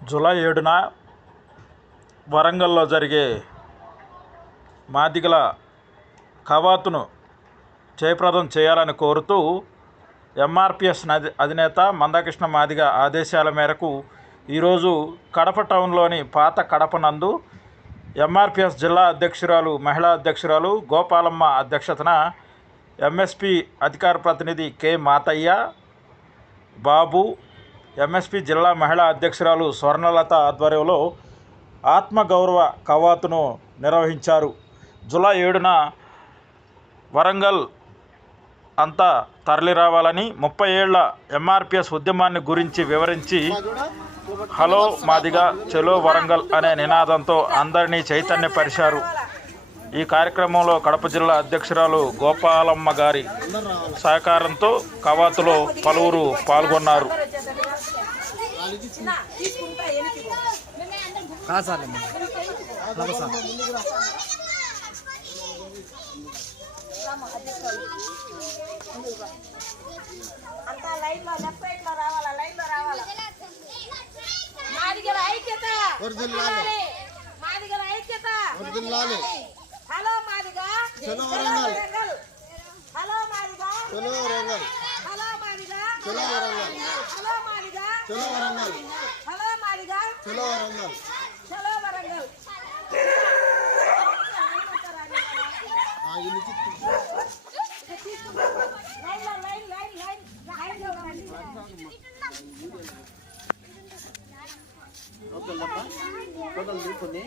July ఏడున వరంగల్లో జరిగే మాదిగల కవాతును జయప్రదం చేయాలని కోరుతూ ఎంఆర్పిఎస్ నది అధినేత మందకృష్ణ మాదిగ ఆదేశాల మేరకు ఈరోజు కడప టౌన్లోని పాత కడప నందు ఎంఆర్పిఎస్ జిల్లా అధ్యక్షురాలు మహిళా అధ్యక్షురాలు గోపాలమ్మ అధ్యక్షతన ఎంఎస్పి అధికార ప్రతినిధి కె. మాతయ్య బాబు ఎంఎస్పి జిల్లా మహిళా అధ్యక్షురాలు స్వర్ణలత ఆధ్వర్యంలో ఆత్మగౌరవ కవాతును నిర్వహించారు. జూలై ఏడున వరంగల్ అంతా తరలి రావాలని ముప్పై ఏళ్ళ ఎంఆర్పిఎస్ ఉద్యమాన్ని గురించి వివరించి హలో మాదిగా చెలో వరంగల్ అనే నినాదంతో అందరినీ చైతన్యపరిచారు. ఈ కార్యక్రమంలో కడప జిల్లా అధ్యక్షురాలు గోపాలమ్మ గారి సహకారంతో కవాతులో పలువురు పాల్గొన్నారు. సార్ అంతా లైన్లో లెఫ్ట్లో రావాలా లైన్లో రావాలా? మాదిగల ఐక్యత. మాదిగల ఐక్యత. Hello Madiga. Hello Madiga. Hello Madiga. చలో వరంగల్ హలో మాదిగ. చలో వరంగల్. చలో వరంగల్. చలో వరంగల్. ఓకే టోటల్ తీసుకుని